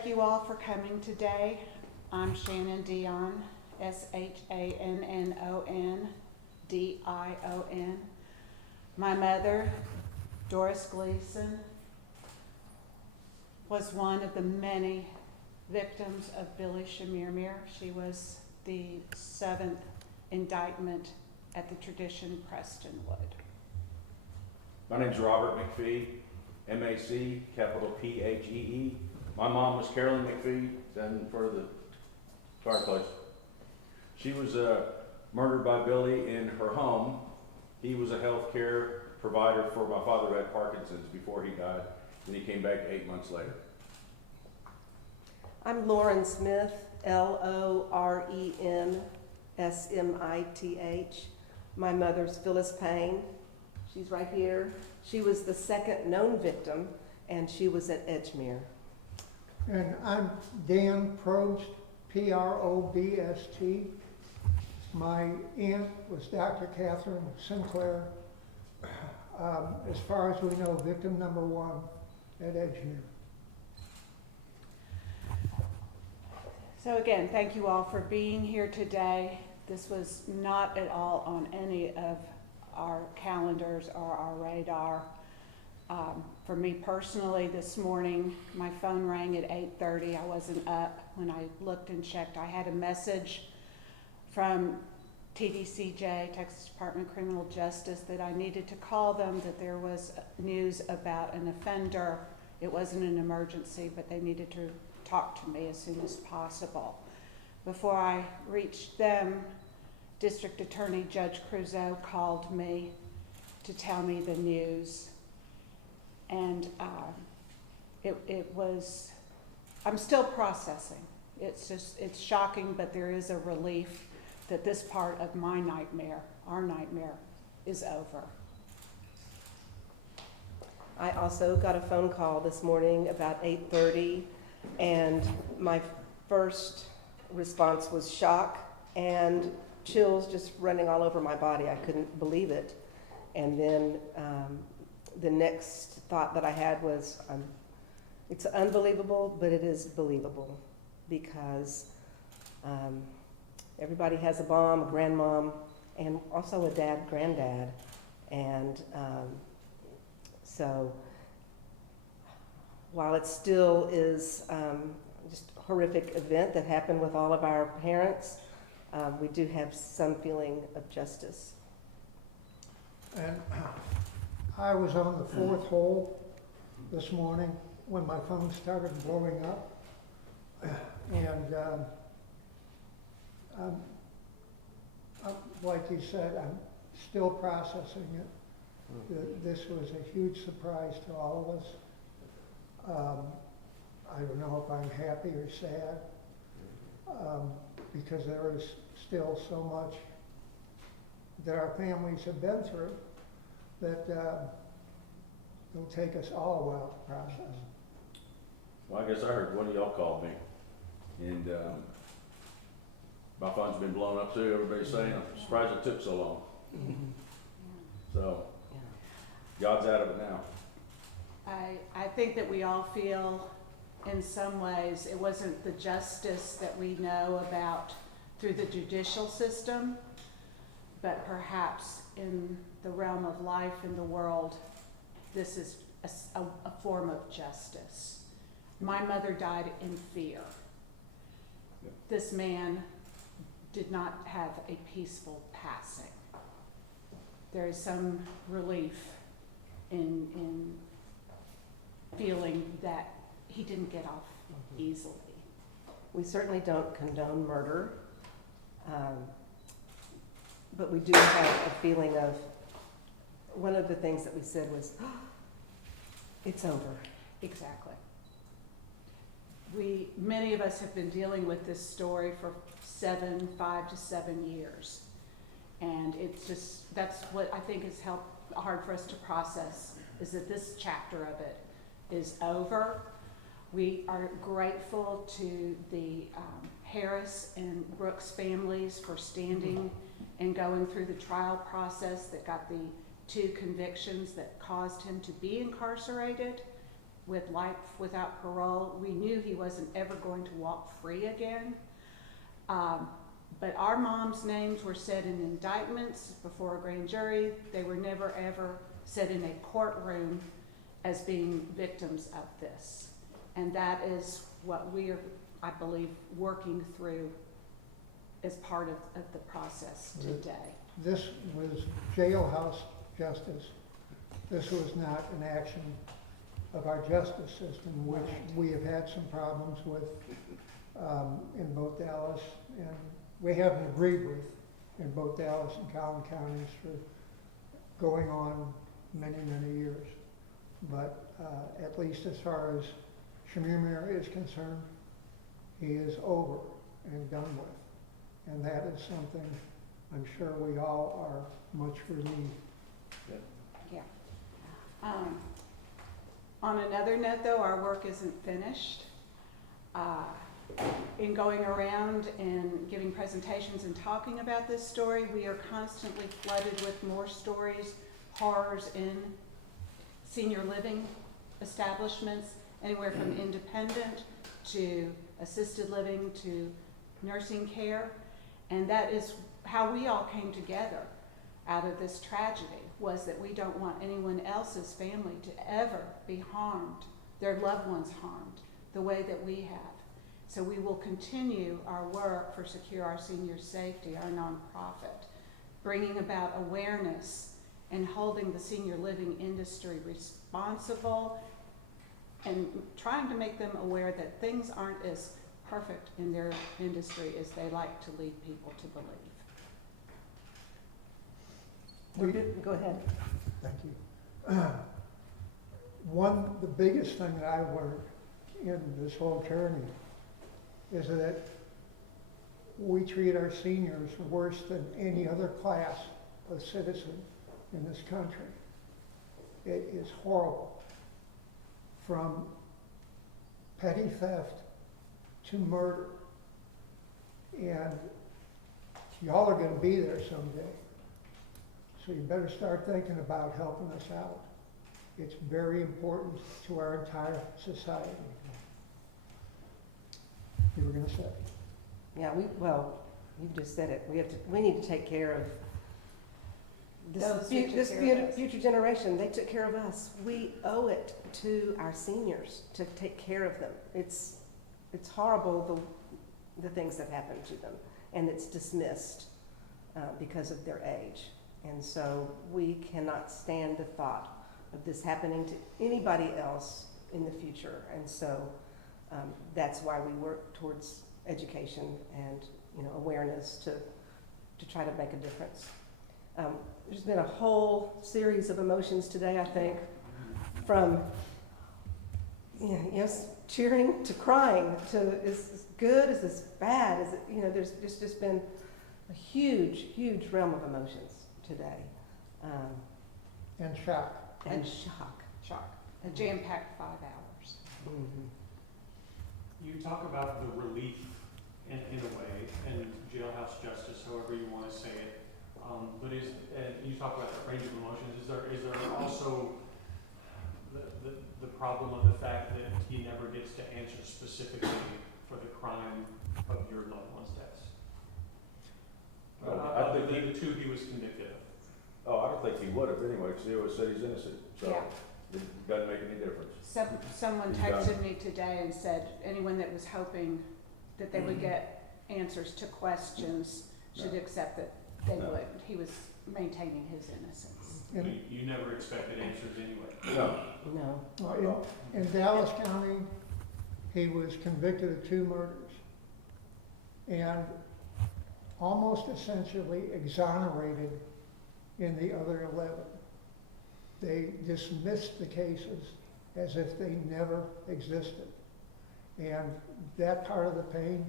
thank you all for coming today. I'm Shannon Dion, SHANNON DION. My mother, Doris Gleason, was one of the many victims of Billy Chemirmir. She was the 7th indictment at the Tradition Prestonwood. My name's Robert McPhee, M-A-C, capital P-H-E-E. My mom was Carolyn McPhee, down in front of the fireplace. She was murdered by Billy in her home. He was a health care provider for my father who had Parkinson's before he died, and he came back 8 months later. I'm Lauren Smith, L-O-R-E-N-S-M-I-T-H. My mother's Phyllis Payne. She's right here. She was the 2nd known victim, and she was at Edgemere. And I'm Dan Probst, P-R-O-B-S-T. My aunt was Dr. Catherine Sinclair. As far as we know, victim number 1 at Edgemere. So again, thank you all for being here today. This was not at all on any of our calendars or our radar. For me personally, this morning, my phone rang at 8:30. I wasn't up. When I looked and checked, I had a message from TDCJ, Texas Department of Criminal Justice, that I needed to call them, that there was news about an offender. It wasn't an emergency, but they needed to talk to me as soon as possible. Before I reached them, District Attorney Judge Crusoe called me to tell me the news. And it was, I'm still processing. It's shocking, but there is a relief that this part of my nightmare, our nightmare, is over. I also got a phone call this morning about 8:30, and my first response was shock and chills just running all over my body. I couldn't believe it. And then the next thought that I had was, it's unbelievable, but it is believable, because everybody has a mom, a grandmom, and also a dad, granddad. And so while it still is just a horrific event that happened with all of our parents, we do have some feeling of justice. And I was on the 4th hole this morning when my phone started blowing up. And like you said, I'm still processing it. This was a huge surprise to all of us. I don't know if I'm happy or sad, because there is still so much that our families have been through that it'll take us all a while to process. Well, I guess I heard one of y'all called me, and my phone's been blown up too. Everybody's saying, I'm surprised it took so long. So, God's out of it now. I think that we all feel, in some ways, it wasn't the justice that we know about through the judicial system, but perhaps in the realm of life in the world, this is a form of justice. My mother died in fear. This man did not have a peaceful passing. There is some relief in feeling that he didn't get off easily. We certainly don't condone murder, but we do have a feeling of, one of the things that we said was, oh, it's over. Exactly. Many of us have been dealing with this story for 5 to 7 years. And it's just, that's what I think has helped hard for us to process, is that this chapter of it is over. We are grateful to the Harris and Brooks families for standing and going through the trial process that got the 2 convictions that caused him to be incarcerated with life without parole. We knew he wasn't ever going to walk free again. But our moms' names were said in indictments before a grand jury. They were never ever said in a courtroom as being victims of this. And that is what we are, I believe, working through as part of the process today. This was jailhouse justice. This was not an action of our justice system, which we have had some problems with in both Dallas, and we haven't agreed with in both Dallas and Collin counties for going on many, many years. But at least as far as Chemirmir is concerned, he is over and done with. And that is something I'm sure we all are much relieved. Yeah. On another note, though, our work isn't finished. In going around and giving presentations and talking about this story, we are constantly flooded with more stories, horrors in senior living establishments, anywhere from independent to assisted living to nursing care. And that is how we all came together out of this tragedy, was that we don't want anyone else's family to ever be harmed, their loved ones harmed, the way that we have. So we will continue our work for Secure Our Seniors Safety, our nonprofit, bringing about awareness and holding the senior living industry responsible and trying to make them aware that things aren't as perfect in their industry as they like to lead people to believe. Go ahead. Thank you. The biggest thing that I learned in this whole journey is that we treat our seniors worse than any other class of citizen in this country. It is horrible. From petty theft to murder. And y'all are going to be there someday. So you better start thinking about helping us out. It's very important to our entire society. You were going to say? Yeah, you just said it. We need to take care of Those this, who this took care of us. future generation. They took care of us. We owe it to our seniors to take care of them. It's horrible, the things that happen to them, and it's dismissed because of their age. And so we cannot stand the thought of this happening to anybody else in the future. And so that's why we work towards education and awareness to try to make a difference. There's been a whole series of emotions today, I think, from yes, cheering to crying to is this good, is this bad, is it, there's just been a huge realm of emotions today. And shock. And shock. A jam-packed 5 hours. Mm-hmm. You talk about the relief in a way, and jailhouse justice, however you want to say it. But you talk about the range of emotions. Is there also the problem of the fact that he never gets to answer specifically for the crime of your loved one's deaths? Other than the two he was convicted of. Oh, I don't think he would have anyway, because he always said he's innocent, so Yeah. it doesn't make any difference. Someone texted me today and said anyone that was hoping that they would get answers to questions should accept that they would. He was maintaining his innocence. You never expected answers anyway. No. No. In Dallas County, he was convicted of 2 murders and almost essentially exonerated in the other 11. They dismissed the cases as if they never existed. And that part of the pain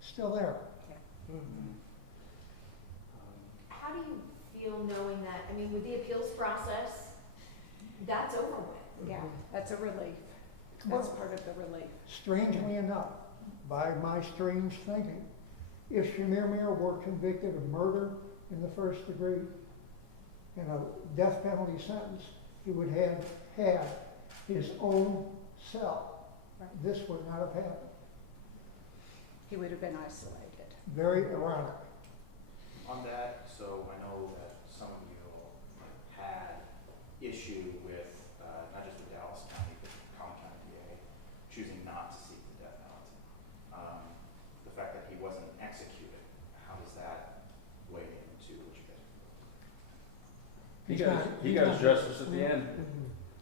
is still there. Mm-hmm. How do you feel knowing that, with the appeals process, that's over with? Yeah, that's a relief. That's part of the relief. Strangely enough, by my strange thinking, if Chemirmir were convicted of murder in the first degree and a death penalty sentence, he would have had his own cell, Right. this would not have happened. He would have been isolated. Very ironic. On that, so I know that some of you had issue with, not just with Dallas County, but Collin County DA, choosing not to seek the death penalty. The fact that he wasn't executed, how does that weigh into what you guys do? He got his justice at the end,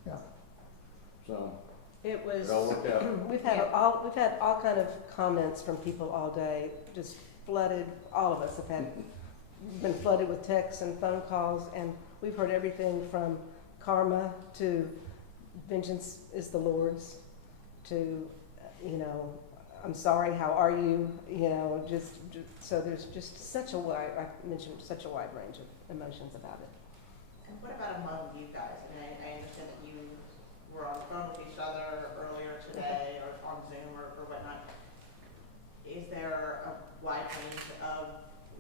Yeah. so It was, it all worked out. We've had all kind of comments from people all day, just flooded, all of us have been flooded with texts and phone calls, and we've heard everything from karma to vengeance is the Lord's to, I'm sorry, how are you? Just so there's just such a wide, I mentioned such a wide range of emotions about it. And what about among you guys? I mean, I understand that you were on the phone with each other earlier today or on Zoom or whatnot. Is there a wide range of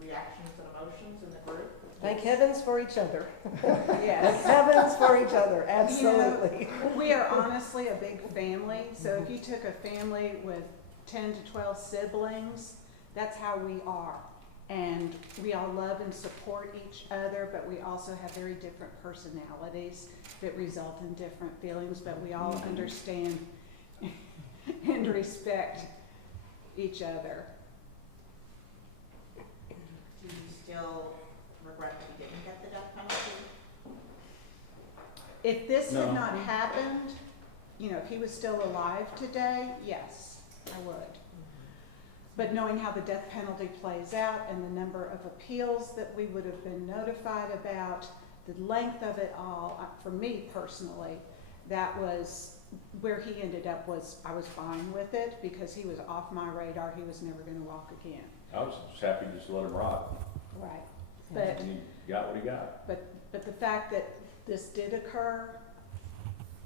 reactions and emotions in the group? Thank heavens for each other. Thank yes. heavens for each other, absolutely. We are honestly a big family, so if you took a family with 10 to 12 siblings, that's how we are. And we all love and support each other, but we also have very different personalities that result in different feelings, but we all understand and respect each other. Do you still regret that you didn't get the death penalty? If this No. had not happened, if he was still alive today, yes, I would. But knowing how the death penalty plays out and the number of appeals that we would have been notified about, the length of it all, for me personally, that was where he ended up I was fine with it because he was off my radar. He was never going to walk again. I was just happy to just let him rot, Right. But and he got what he got. But the fact that this did occur,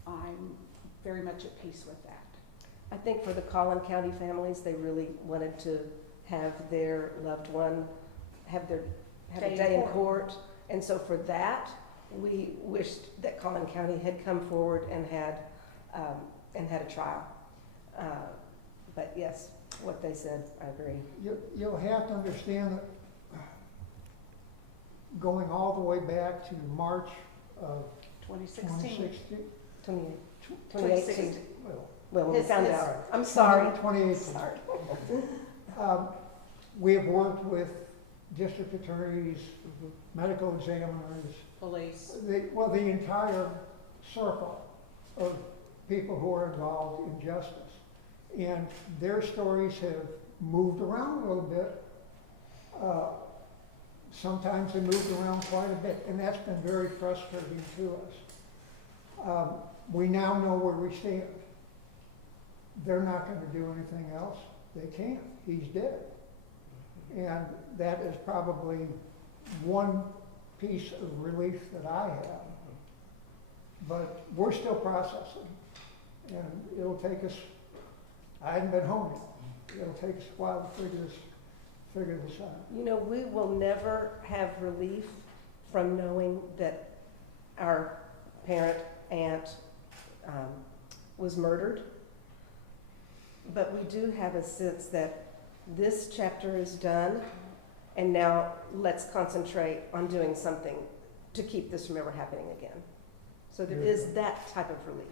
I'm very much at peace with that. I think for the Collin County families, they really wanted to have their loved one have a day in court. And so for that, we wished that Collin County had come forward and had a trial. But yes, what they said, I agree. You'll have to understand that going all the way back to March of 2016. 2018. Well, Well, when we His- found his- out. I'm sorry. 2018. Sorry. We have worked with district attorneys, medical examiners, Police. the entire circle of people who are involved in justice. And their stories have moved around a little bit. Sometimes they moved around quite a bit, and that's been very frustrating to us. We now know where we stand. They're not going to do anything else. They can't. He's dead. And that is probably one piece of relief that I have. But we're still processing. And it'll take us, I haven't been home yet. It'll take us a while to figure this out. We will never have relief from knowing that our parent, aunt, was murdered. But we do have a sense that this chapter is done, and now let's concentrate on doing something to keep this from ever happening again. So there is that type of relief.